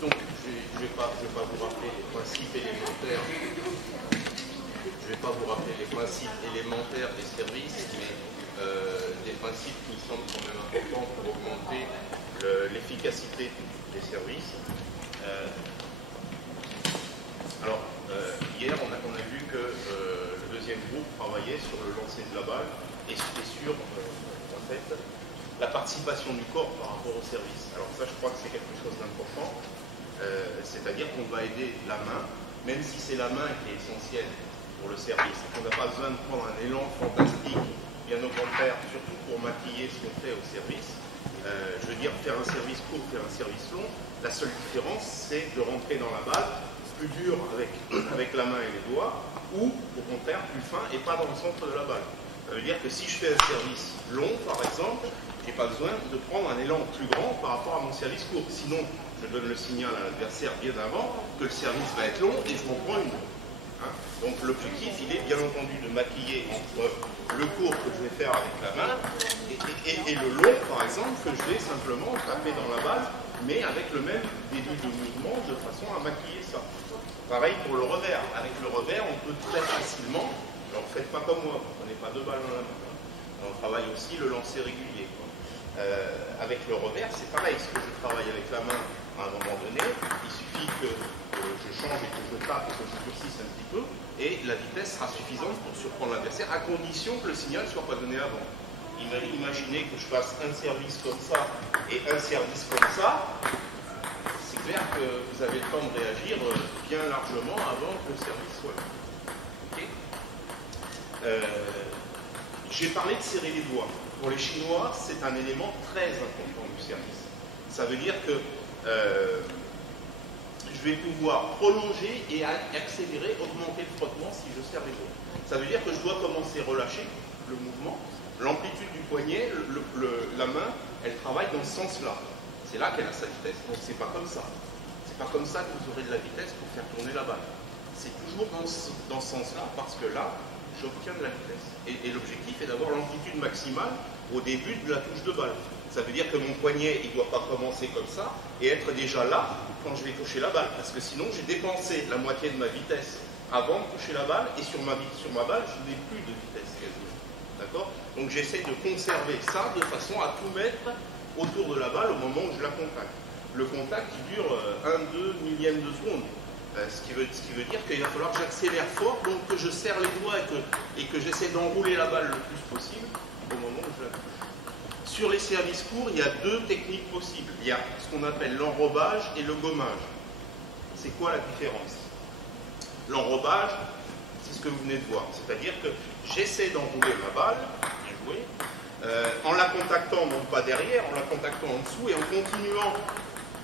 Donc, je ne vais pas vous rappeler les principes élémentaires. Je ne vais pas vous rappeler les principes élémentaires des services, mais des principes qui me semblent quand même importants pour augmenter l'efficacité des services. Hier, on a vu que le deuxième groupe travaillait sur le lancer de la balle et sur, en fait, la participation du corps par rapport au service. Alors ça, je crois que c'est quelque chose d'important, c'est-à-dire qu'on va aider la main, même si c'est la main qui est essentielle pour le service. On n'a pas besoin de prendre un élan fantastique, bien au contraire, surtout pour maquiller ce qu'on fait au service. Je veux dire, faire un service court, faire un service long, la seule différence, c'est de rentrer dans la balle plus dur avec la main et les doigts, ou au contraire plus fin et pas dans le centre de la balle. Ça veut dire que si je fais un service long, par exemple, je n'ai pas besoin de prendre un élan plus grand par rapport à mon service court. Sinon, je donne le signal à l'adversaire bien avant que le service va être long et je m'en prends une. Hein? Donc l'objectif, il est bien entendu de maquiller entre le court que je vais faire avec la main et le long, par exemple, que je vais simplement taper dans la balle, mais avec le même début de mouvement, de façon à maquiller ça. Pareil pour le revers. Avec le revers, on peut très facilement, alors faites pas comme moi, vous ne prenez pas deux balles dans la main. On travaille aussi le lancer régulier. Avec le revers, c'est pareil. Si je travaille avec la main à un moment donné, il suffit que je change et que je tape et que je durcisse un petit peu, et la vitesse sera suffisante pour surprendre l'adversaire, à condition que le signal ne soit pas donné avant. Imaginez que je fasse un service comme ça et un service comme ça. C'est clair que vous avez le temps de réagir bien largement avant que le service soit là. Okay. J'ai parlé de serrer les doigts. Pour les Chinois, c'est un élément très important du service. Ça veut dire que je vais pouvoir prolonger et accélérer, augmenter le frottement si je serre les doigts. Ça veut dire que je dois commencer à relâcher le mouvement. L'amplitude du poignet, la main, elle travaille dans ce sens-là. C'est là qu'elle a sa vitesse. Donc c'est pas comme ça. C'est pas comme ça que vous aurez de la vitesse pour faire tourner la balle. C'est toujours dans ce sens-là, parce que là, j'obtiens de la vitesse. Et l'objectif est d'avoir l'amplitude maximale au début de la touche de balle. Ça veut dire que mon poignet, il ne doit pas commencer comme ça et être déjà là quand je vais toucher la balle. Parce que sinon, j'ai dépensé la moitié de ma vitesse avant de toucher la balle, et sur ma balle, je n'ai plus de vitesse quasiment. D'accord? Donc j'essaie de conserver ça de façon à tout mettre autour de la balle au moment où je la contacte. Le contact, il dure 1-2 millièmes de seconde. Ce qui veut dire qu'il va falloir que j'accélère fort, donc que je serre les doigts et que j'essaie d'enrouler la balle le plus possible au moment où je la touche. Sur les services courts, il y a deux techniques possibles. Il y a ce qu'on appelle l'enrobage et le gommage. C'est quoi la différence? L'enrobage, c'est ce que vous venez de voir. C'est-à-dire que j'essaie d'enrouler ma balle, bien joué, en la contactant non pas derrière, en la contactant en dessous et en continuant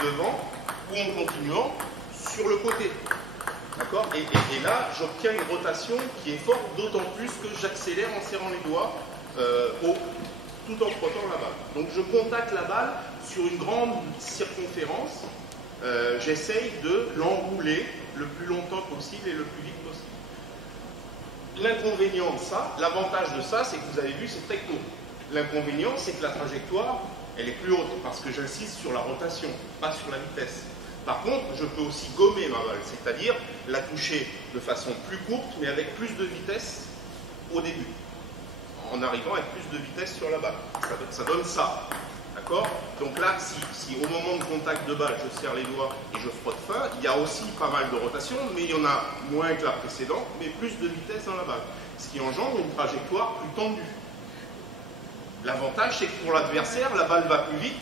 devant ou en continuant sur le côté. D'accord? Et là, j'obtiens une rotation qui est forte, d'autant plus que j'accélère en serrant les doigts tout en frottant la balle. Donc je contacte la balle sur une grande circonférence. J'essaye de l'enrouler le plus longtemps possible et le plus vite possible. L'inconvénient de ça, l'avantage de ça, c'est que vous avez vu, c'est très court. L'inconvénient, c'est que la trajectoire, elle est plus haute, parce que j'insiste sur la rotation, pas sur la vitesse. Par contre, je peux aussi gommer ma balle, c'est-à-dire la toucher de façon plus courte, mais avec plus de vitesse au début, en arrivant avec plus de vitesse sur la balle. Ça donne ça. D'accord? Donc là, si au moment de contact de balle, je serre les doigts et je frotte fin, il y a aussi pas mal de rotation, mais il y en a moins que la précédente, mais plus de vitesse dans la balle. Ce qui engendre une trajectoire plus tendue. L'avantage, c'est que pour l'adversaire, la balle va plus vite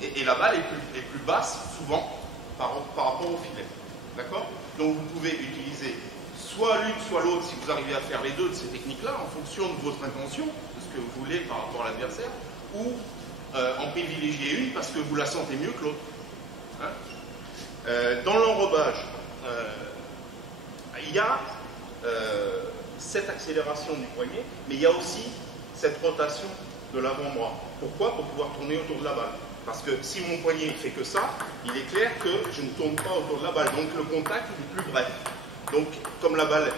et la balle est plus basse, souvent, par rapport au filet. D'accord? Donc vous pouvez utiliser soit l'une, soit l'autre, si vous arrivez à faire les deux de ces techniques-là, en fonction de votre intention, de ce que vous voulez par rapport à l'adversaire, ou en privilégier une parce que vous la sentez mieux que l'autre. Hein? Dans l'enrobage, il y a cette accélération du poignet, mais il y a aussi cette rotation de l'avant-bras. Pourquoi? Pour pouvoir tourner autour de la balle. Parce que si mon poignet ne fait que ça, il est clair que je ne tourne pas autour de la balle. Donc le contact est plus bref. Donc comme la balle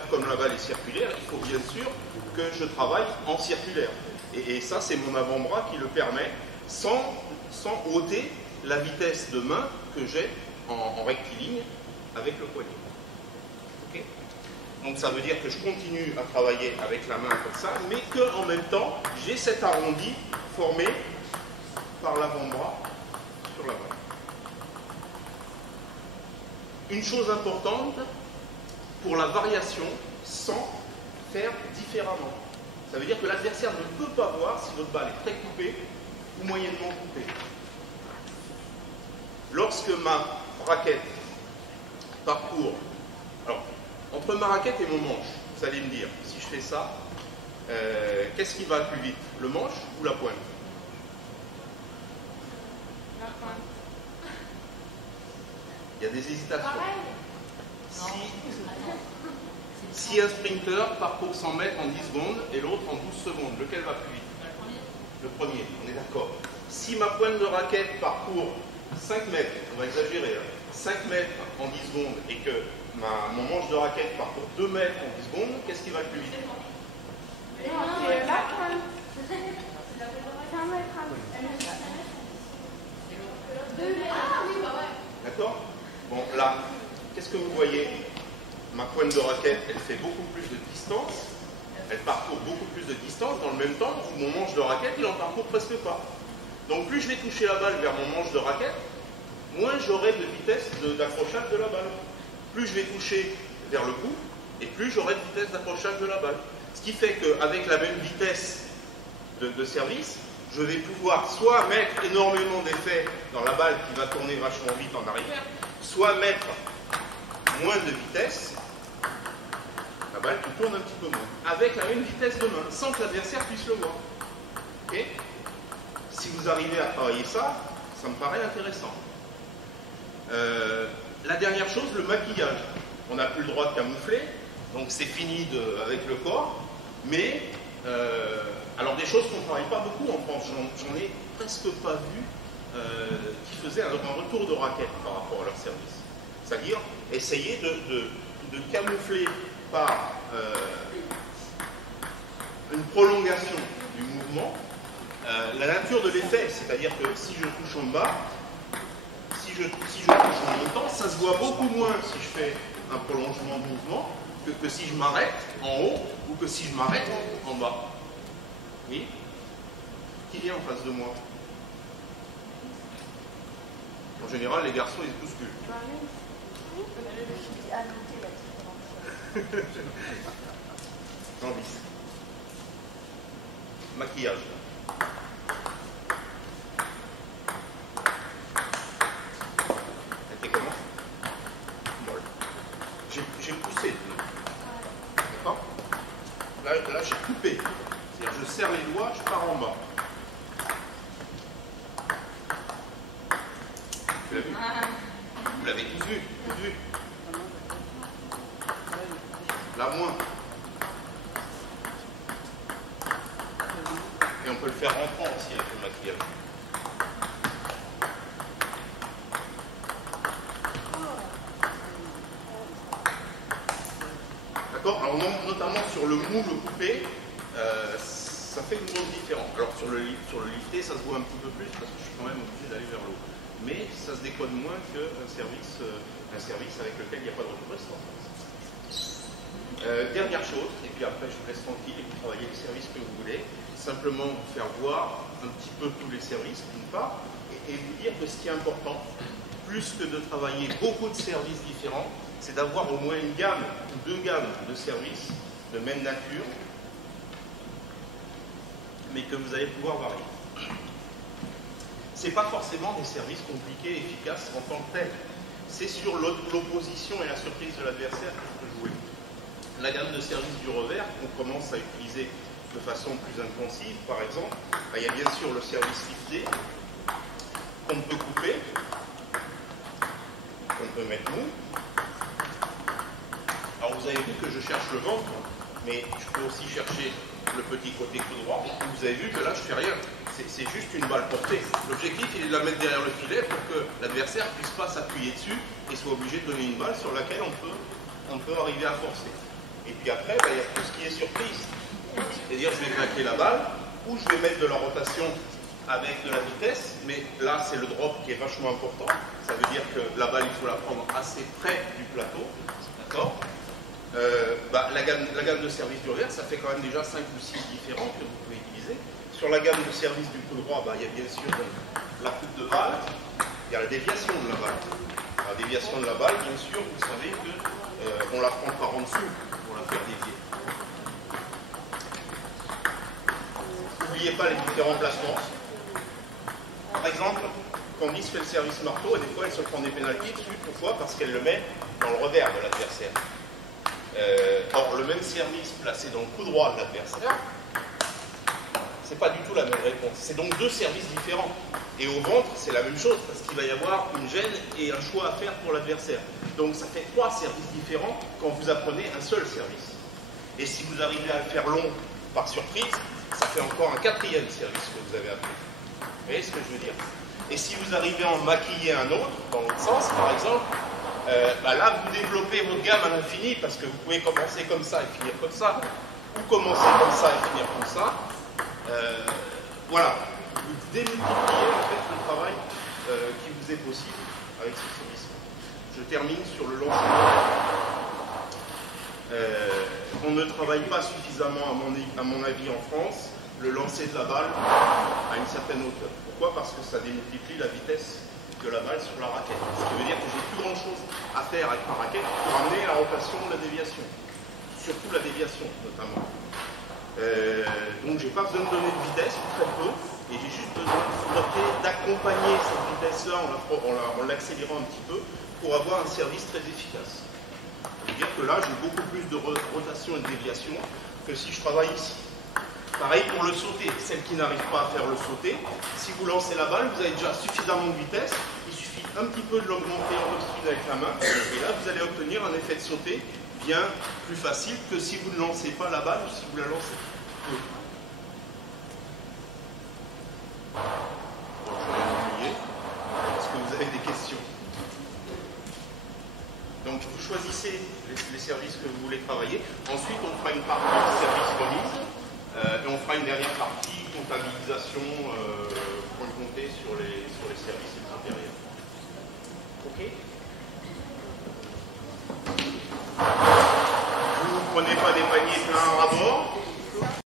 est circulaire, il faut bien sûr que je travaille en circulaire. Et ça, c'est mon avant-bras qui le permet, sans ôter la vitesse de main que j'ai en rectiligne avec le poignet. Okay. Donc ça veut dire que je continue à travailler avec la main comme ça, mais qu'en même temps, j'ai cet arrondi formé par l'avant-bras sur la main. Une chose importante pour la variation sans faire différemment. Ça veut dire que l'adversaire ne peut pas voir si votre balle est très coupée ou moyennement coupée. Lorsque ma raquette parcourt, alors entre ma raquette et mon manche, vous allez me dire, si je fais ça, qu'est-ce qui va plus vite, le manche ou la pointe? La pointe. Il y a des hésitations. Si un sprinter parcourt 100 mètres en 10 secondes et l'autre en 12 secondes, lequel va plus vite? Le premier, on est d'accord. Si ma pointe de raquette parcourt 5 mètres, on va exagérer, 5 mètres en 10 secondes et que mon manche de raquette parcourt 2 mètres en 10 secondes, qu'est-ce qui va le plus vite? D'accord? Bon, là, qu'est-ce que vous voyez? Ma pointe de raquette, elle fait beaucoup plus de distance, elle parcourt beaucoup plus de distance, dans le même temps où mon manche de raquette, il en parcourt presque pas. Donc plus je vais toucher la balle vers mon manche de raquette, moins j'aurai de vitesse d'accrochage de la balle. Plus je vais toucher vers le cou, et plus j'aurai de vitesse d'accrochage de la balle. Ce qui fait qu'avec la même vitesse de service, je vais pouvoir soit mettre énormément d'effet dans la balle qui va tourner vachement vite en arrière, soit mettre moins de vitesse, la balle qui tourne un petit peu moins, avec la même vitesse de main, sans que l'adversaire puisse le voir. Okay. Si vous arrivez à travailler ça, ça me paraît intéressant. La dernière chose, le maquillage. On n'a plus le droit de camoufler, donc c'est fini avec le corps, mais alors des choses qu'on ne travaille pas beaucoup en France, j'en ai presque pas vu qui faisaient un retour de raquette par rapport à leur service. C'est-à-dire essayer de camoufler par une prolongation du mouvement la nature de l'effet, c'est-à-dire que si je touche en bas, si je touche en montant, ça se voit beaucoup moins si je fais un prolongement de mouvement que si je m'arrête en haut ou que si je m'arrête en bas. Oui? Qui vient en face de moi? En général, les garçons, ils se bousculent. Jean-Bis. Maquillage. C'était comment? Molle. J'ai poussé. D'accord? Là j'ai coupé. C'est-à-dire, je serre les doigts, je pars en bas. Tu l'as vu? Vous l'avez tous vu? Tous vu? Là, moins. Et on peut le faire rentrant aussi avec le maquillage. D'accord? Alors, notamment sur le mou, le coupé, ça fait une grosse différence. Alors, sur le lifté, ça se voit un petit peu plus parce que je suis quand même obligé d'aller vers le haut. Mais ça se décode moins qu'un service avec lequel il n'y a pas de retour restant. Dernière chose, et puis après je vous laisse tranquille et vous travaillez les services que vous voulez, simplement vous faire voir un petit peu tous les services d'une part, et vous dire que ce qui est important, plus que de travailler beaucoup de services différents, c'est d'avoir au moins une gamme ou deux gammes de services de même nature, mais que vous allez pouvoir varier. Ce n'est pas forcément des services compliqués et efficaces en tant que tels. C'est sur l'opposition et la surprise de l'adversaire qu'il faut jouer. La gamme de services du revers qu'on commence à utiliser de façon plus intensive, par exemple, il y a bien sûr le service lifté, qu'on peut couper, qu'on peut mettre mou. Alors vous avez vu que je cherche le ventre, mais je peux aussi chercher le petit côté coup droit. Vous avez vu que là je fais rien. C'est juste une balle portée. L'objectif, il est de la mettre derrière le filet pour que l'adversaire ne puisse pas s'appuyer dessus et soit obligé de donner une balle sur laquelle on peut arriver à forcer. Et puis après, il y a tout ce qui est surprise. C'est-à-dire, je vais claquer la balle ou je vais mettre de la rotation avec de la vitesse, mais là c'est le drop qui est vachement important. Ça veut dire que la balle, il faut la prendre assez près du plateau. D'accord. La gamme de service du revers, ça fait quand même déjà 5 ou 6 différents que vous pouvez utiliser. Sur la gamme de service du coup droit, il y a bien sûr la coupe de balle, il y a la déviation de la balle. La déviation de la balle, bien sûr, vous savez qu'on la prend par en dessous pour la faire dévier. N'oubliez pas les différents placements. Par exemple, Candice fait le service marteau et des fois elle se prend des pénaltys dessus. Pourquoi? Parce qu'elle le met dans le revers de l'adversaire. Or, le même service placé dans le coup droit de l'adversaire, c'est pas du tout la même réponse. C'est donc deux services différents. Et au ventre, c'est la même chose, parce qu'il va y avoir une gêne et un choix à faire pour l'adversaire. Donc ça fait 3 services différents quand vous apprenez un seul service. Et si vous arrivez à le faire long par surprise, ça fait encore un 4e service que vous avez appris. Vous voyez ce que je veux dire? Et si vous arrivez à en maquiller un autre, dans l'autre sens, par exemple, là, vous développez votre gamme à l'infini, parce que vous pouvez commencer comme ça et finir comme ça, ou commencer comme ça et finir comme ça. Voilà, vous démultipliez en fait le travail qui vous est possible avec ce service. Je termine sur le lancement. On ne travaille pas suffisamment, à mon avis, en France, le lancer de la balle à une certaine hauteur. Pourquoi? Parce que ça démultiplie la vitesse de la balle sur la raquette. Ce qui veut dire que j'ai plus grand chose à faire avec ma raquette pour amener la rotation de la déviation. Surtout la déviation, notamment. Donc j'ai pas besoin de donner de vitesse, ou très peu, et j'ai juste besoin d'accompagner cette vitesse-là en l'accélérant un petit peu pour avoir un service très efficace. C'est-à-dire que là, j'ai beaucoup plus de rotation et de déviation que si je travaille ici. Pareil pour le sauté, celle qui n'arrive pas à faire le sauté, si vous lancez la balle, vous avez déjà suffisamment de vitesse, il suffit un petit peu de l'augmenter en hausse avec la main, et là vous allez obtenir un effet de sauté bien plus facile que si vous ne lancez pas la balle ou si vous la lancez peu. Bon, je vais oublier. Est-ce que vous avez des questions? Donc vous choisissez les services que vous voulez travailler, ensuite on fera une partie de service remise. Et on fera une dernière partie, comptabilisation, point de compter sur les